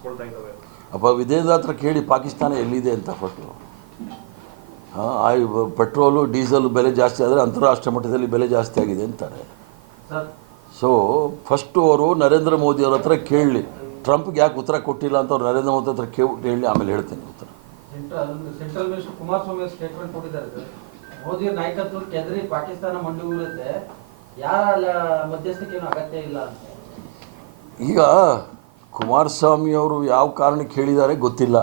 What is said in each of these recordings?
ಹೆಚ್ಚಿಸ್ಕೊಳ್ತಾ ಇದ್ದಾವೆ. ಅಪ್ಪ ವಿದೇಶದ ಹತ್ರ ಕೇಳಿ ಪಾಕಿಸ್ತಾನ ಎಲ್ಲಿದೆ ಅಂತ ಫಸ್ಟು. ಪೆಟ್ರೋಲು ಡೀಸೆಲ್ ಬೆಲೆ ಜಾಸ್ತಿ ಆದರೆ ಅಂತಾರಾಷ್ಟ್ರೀಯ ಮಟ್ಟದಲ್ಲಿ ಬೆಲೆ ಜಾಸ್ತಿ ಆಗಿದೆ ಅಂತಾರೆ. ಸೊ ಫಸ್ಟು ಅವರು ನರೇಂದ್ರ ಮೋದಿ ಅವ್ರ ಹತ್ರ ಕೇಳಲಿ, ಟ್ರಂಪ್ಗೆ ಯಾಕೆ ಉತ್ತರ ಕೊಟ್ಟಿಲ್ಲ ಅಂತ ಅವ್ರು ನರೇಂದ್ರ ಮೋದಿ ಹತ್ರ ಕೇಳಿ ಆಮೇಲೆ ಹೇಳ್ತೀನಿ ಉತ್ತರ. ಸೆಂಟ್ರಲ್ ಮಿನಿಸ್ಟರ್ ಕುಮಾರಸ್ವಾಮಿ ಸ್ಟೇಟ್ಮೆಂಟ್ ಕೊಟ್ಟಿದ್ದಾರೆ. ಮೋದಿ ನಾಯಕತ್ವ ಕೆದರಿ ಪಾಕಿಸ್ತಾನ ಮಂಡಿಯೂರುತ್ತೆ, ಯಾರ ಮಧ್ಯಸ್ಥಿಕೆಯನ್ನು ಅಗತ್ಯ ಇಲ್ಲ ಅಂತ. ಈಗ ಕುಮಾರಸ್ವಾಮಿ ಅವರು ಯಾವ ಕಾರಣಕ್ಕೆ ಹೇಳಿದ್ದಾರೆ ಗೊತ್ತಿಲ್ಲ.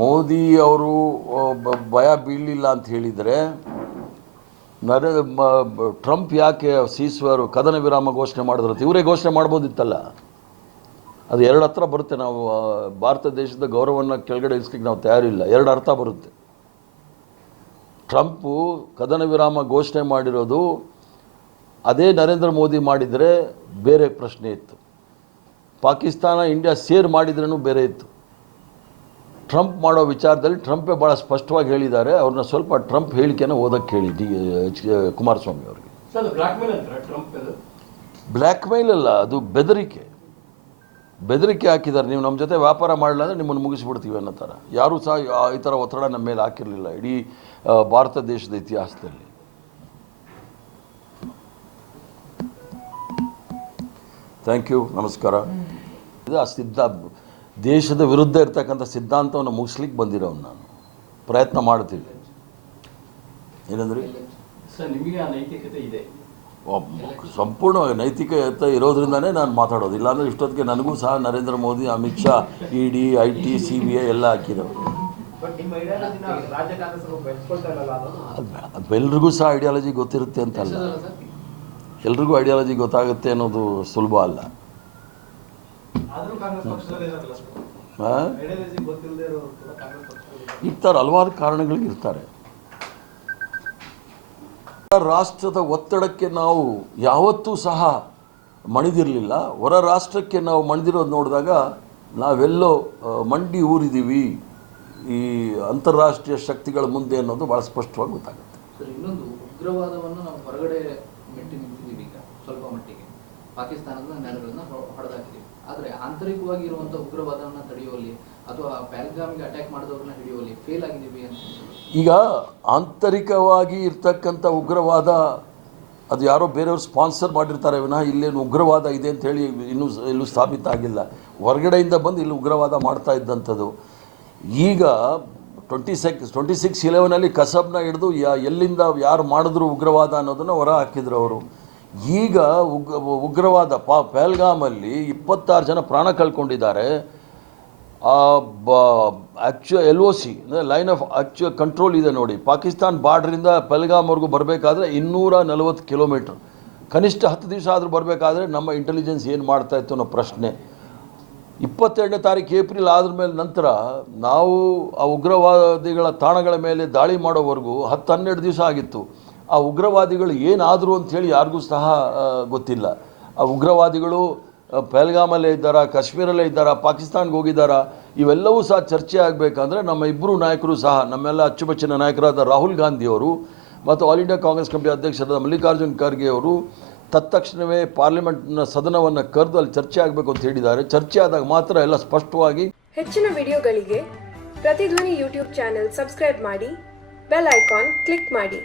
ಮೋದಿ ಅವರು ಭಯ ಬೀಳಲಿಲ್ಲ ಅಂತ ಹೇಳಿದರೆ ಟ್ರಂಪ್ ಯಾಕೆ ಸೀಸ್ವಾರು ಕದನ ವಿರಾಮ ಘೋಷಣೆ ಮಾಡಿದ್ರಂತ ಇವರೇ ಘೋಷಣೆ ಮಾಡ್ಬೋದಿತ್ತಲ್ಲ. ಅದು ಎರಡು ಹತ್ರ ಬರುತ್ತೆ. ನಾವು ಭಾರತ ದೇಶದ ಗೌರವವನ್ನು ಕೆಳಗಡೆ ಇಳಿಸ್ಲಿಕ್ಕೆ ನಾವು ತಯಾರಿಲ್ಲ. ಎರಡು ಅರ್ಥ ಬರುತ್ತೆ. ಟ್ರಂಪು ಕದನ ವಿರಾಮ ಘೋಷಣೆ ಮಾಡಿರೋದು ಅದೇ ನರೇಂದ್ರ ಮೋದಿ ಮಾಡಿದರೆ ಬೇರೆ ಪ್ರಶ್ನೆ ಇತ್ತು. ಪಾಕಿಸ್ತಾನ ಇಂಡಿಯಾ ಸೇರ್ ಮಾಡಿದ್ರೂ ಬೇರೆ ಇತ್ತು. ಟ್ರಂಪ್ ಮಾಡೋ ವಿಚಾರದಲ್ಲಿ ಟ್ರಂಪೇ ಭಾಳ ಸ್ಪಷ್ಟವಾಗಿ ಹೇಳಿದ್ದಾರೆ. ಅವ್ರನ್ನ ಸ್ವಲ್ಪ ಟ್ರಂಪ್ ಹೇಳಿಕೆನ ಓದಕ್ಕೆ ಹೇಳಿ ಕುಮಾರಸ್ವಾಮಿ ಅವರಿಗೆ. ಬ್ಲ್ಯಾಕ್ ಮೇಲ್ ಅಲ್ಲ, ಅದು ಬೆದರಿಕೆ ಹಾಕಿದ್ದಾರೆ. ನೀವು ನಮ್ಮ ಜೊತೆ ವ್ಯಾಪಾರ ಮಾಡಲ್ಲ ಅಂದರೆ ನಿಮ್ಮನ್ನು ಮುಗಿಸ್ಬಿಡ್ತೀವಿ ಅನ್ನೋ ಥರ. ಯಾರೂ ಸಹ ಈ ಥರ ಒತ್ತಡ ನಮ್ಮ ಮೇಲೆ ಹಾಕಿರಲಿಲ್ಲ ಇಡೀ ಭಾರತ ದೇಶದ ಇತಿಹಾಸದಲ್ಲಿ. ಥ್ಯಾಂಕ್ ಯು, ನಮಸ್ಕಾರ. ಇದು ದೇಶದ ವಿರುದ್ಧ ಇರ್ತಕ್ಕಂಥ ಸಿದ್ಧಾಂತವನ್ನು ಮುಗಿಸ್ಲಿಕ್ಕೆ ಬಂದಿರೋನು ನಾನು. ಪ್ರಯತ್ನ ಮಾಡ್ತೀವಿ. ಏನಂದ್ರಿ ಸರ್, ನಿಮಗೆ ಆ ನೈತಿಕತೆ ಇದೆ? ಸಂಪೂರ್ಣ ನೈತಿಕತೆ ಇರೋದ್ರಿಂದನೇ ನಾನು ಮಾತಾಡೋದು. ಇಲ್ಲಾಂದರೆ ಇಷ್ಟೊತ್ತಿಗೆ ನನಗೂ ಸಹ Narendra Modi, Amit Shah, ED, IT, CBI ಎಲ್ಲ ಹಾಕಿರೋರು. ಎಲ್ರಿಗೂ ಸಹ ಐಡಿಯಾಲಜಿ ಗೊತ್ತಿರುತ್ತೆ ಅಂತಲ್ಲ. ಎಲ್ರಿಗೂ ಐಡಿಯಾಲಜಿ ಗೊತ್ತಾಗುತ್ತೆ ಅನ್ನೋದು ಸುಲಭ ಅಲ್ಲ. ಇರ್ತಾರೆ, ಹಲವಾರು ಕಾರಣಗಳಿಗಿರ್ತಾರೆ. ರಾಷ್ಟ್ರದ ಒತ್ತಡಕ್ಕೆ ನಾವು ಯಾವತ್ತೂ ಸಹ ಮಣಿದಿರಲಿಲ್ಲ. ಹೊರ ರಾಷ್ಟ್ರಕ್ಕೆ ನಾವು ಮಣಿದಿರೋದು ನೋಡಿದಾಗ ನಾವೆಲ್ಲೋ ಮಂಡಿ ಊರಿದ್ದೀವಿ ಈ ಅಂತಾರಾಷ್ಟ್ರೀಯ ಶಕ್ತಿಗಳ ಮುಂದೆ ಅನ್ನೋದು ಭಾಳ ಸ್ಪಷ್ಟವಾಗಿ ಗೊತ್ತಾಗುತ್ತೆ. ಸರ್, ಇನ್ನೊಂದು ಉಗ್ರವಾದವನ್ನು ನಾವು ಹೊರಗಡೆ ಮೆಟ್ಟಿ ನಿಂತಿದ್ದೀವಿ. ಈಗ ಸ್ವಲ್ಪ ಮಟ್ಟಿಗೆ ಪಾಕಿಸ್ತಾನದ ನೆಲಗಳನ್ನ ಹೊಡೆದಾಕಿದ್ದೀವಿ. ಆದರೆ ಆಂತರಿಕವಾಗಿ ಇರುವಂಥ ಉಗ್ರವಾದವನ್ನು ತಡೆಯುವಲ್ಲಿ ಅಥವಾ ಪಹಲ್ಗಾಮಿಗೆ ಅಟ್ಯಾಕ್ ಮಾಡಿದವ್ರನ್ನ ಹಿಡಿಯುವಲ್ಲಿ ಫೇಲ್ ಆಗಿದ್ದೀವಿ ಅಂತ. ಈಗ ಆಂತರಿಕವಾಗಿ ಇರ್ತಕ್ಕಂಥ ಉಗ್ರವಾದ ಅದು ಯಾರೋ ಬೇರೆಯವ್ರು ಸ್ಪಾನ್ಸರ್ ಮಾಡಿರ್ತಾರೆ ವಿನಃ ಇಲ್ಲೇನು ಉಗ್ರವಾದ ಇದೆ ಅಂತ ಹೇಳಿ ಎಲ್ಲೂ ಸಾಬೀತಾಗಿಲ್ಲ. ಹೊರಗಡೆಯಿಂದ ಬಂದು ಇಲ್ಲಿ ಉಗ್ರವಾದ ಮಾಡ್ತಾ ಇದ್ದಂಥದ್ದು. ಈಗ 26/11 ಕಸಬ್ನ ಹಿಡಿದು ಎಲ್ಲಿಂದ ಯಾರು ಮಾಡಿದ್ರು ಉಗ್ರವಾದ ಅನ್ನೋದನ್ನು ಹೊರ ಹಾಕಿದ್ರು ಅವರು. ಈಗ ಉಗ್ರವಾದ ಪಹಲ್ಗಾಮಲ್ಲಿ 26 ಜನ ಪ್ರಾಣ ಕಳ್ಕೊಂಡಿದ್ದಾರೆ. LOC line of actual control ಇದೆ ನೋಡಿ. ಪಾಕಿಸ್ತಾನ್ ಬಾರ್ಡ್ರಿಂದ ಪಹಲ್ಗಾಮ್ವರೆಗೂ ಬರಬೇಕಾದ್ರೆ 240 ಕಿಲೋಮೀಟ್ರ್. ಕನಿಷ್ಠ 10 ದಿವಸ ಆದರೂ ಬರಬೇಕಾದ್ರೆ ನಮ್ಮ ಇಂಟೆಲಿಜೆನ್ಸ್ ಏನು ಮಾಡ್ತಾ ಇತ್ತು ಅನ್ನೋ ಪ್ರಶ್ನೆ. 22ನೇ ತಾರೀಕು ಏಪ್ರಿಲ್ ಆದ ನಂತರ ನಾವು ಆ ಉಗ್ರವಾದಿಗಳ ತಾಣಗಳ ಮೇಲೆ ದಾಳಿ ಮಾಡೋವರೆಗೂ 10-12 ದಿವಸ ಆಗಿತ್ತು. ಆ ಉಗ್ರವಾದಿಗಳು ಏನಾದರೂ ಅಂಥೇಳಿ ಯಾರಿಗೂ ಸಹ ಗೊತ್ತಿಲ್ಲ. ಆ ಉಗ್ರವಾದಿಗಳು ಪಹಲ್ಗಾಮಲ್ಲೇ ಇದ್ದಾರಾ, ಕಾಶ್ಮೀರಲ್ಲೇ ಇದ್ದಾರಾ, ಪಾಕಿಸ್ತಾನ್ಗೆ ಹೋಗಿದ್ದಾರಾ, ಇವೆಲ್ಲವೂ ಸಹ ಚರ್ಚೆ ಆಗಬೇಕಂದ್ರೆ ನಮ್ಮ ಇಬ್ಬರು ನಾಯಕರು ಸಹ, ನಮ್ಮೆಲ್ಲ ಅಚ್ಚುಮೆಚ್ಚಿನ ನಾಯಕರಾದ ರಾಹುಲ್ ಗಾಂಧಿಯವರು ಮತ್ತು ಆಲ್ ಇಂಡಿಯಾ ಕಾಂಗ್ರೆಸ್ ಕಮಿಟಿ ಅಧ್ಯಕ್ಷರಾದ ಮಲ್ಲಿಕಾರ್ಜುನ್ ಖರ್ಗೆ ಅವರು ತತ್ಕ್ಷಣವೇ ಪಾರ್ಲಿಮೆಂಟ್ನ ಸದನವನ್ನು ಕರೆದು ಅಲ್ಲಿ ಚರ್ಚೆ ಆಗಬೇಕು ಅಂತ ಹೇಳಿದ್ದಾರೆ. ಚರ್ಚೆ ಆದಾಗ ಮಾತ್ರ ಎಲ್ಲ ಸ್ಪಷ್ಟವಾಗಿ. ಹೆಚ್ಚಿನ ವಿಡಿಯೋಗಳಿಗೆ ಪ್ರತಿಧ್ವನಿ ಯೂಟ್ಯೂಬ್ ಚಾನೆಲ್ ಸಬ್ಸ್ಕ್ರೈಬ್ ಮಾಡಿ, ಬೆಲ್ ಐಕಾನ್ ಕ್ಲಿಕ್ ಮಾಡಿ.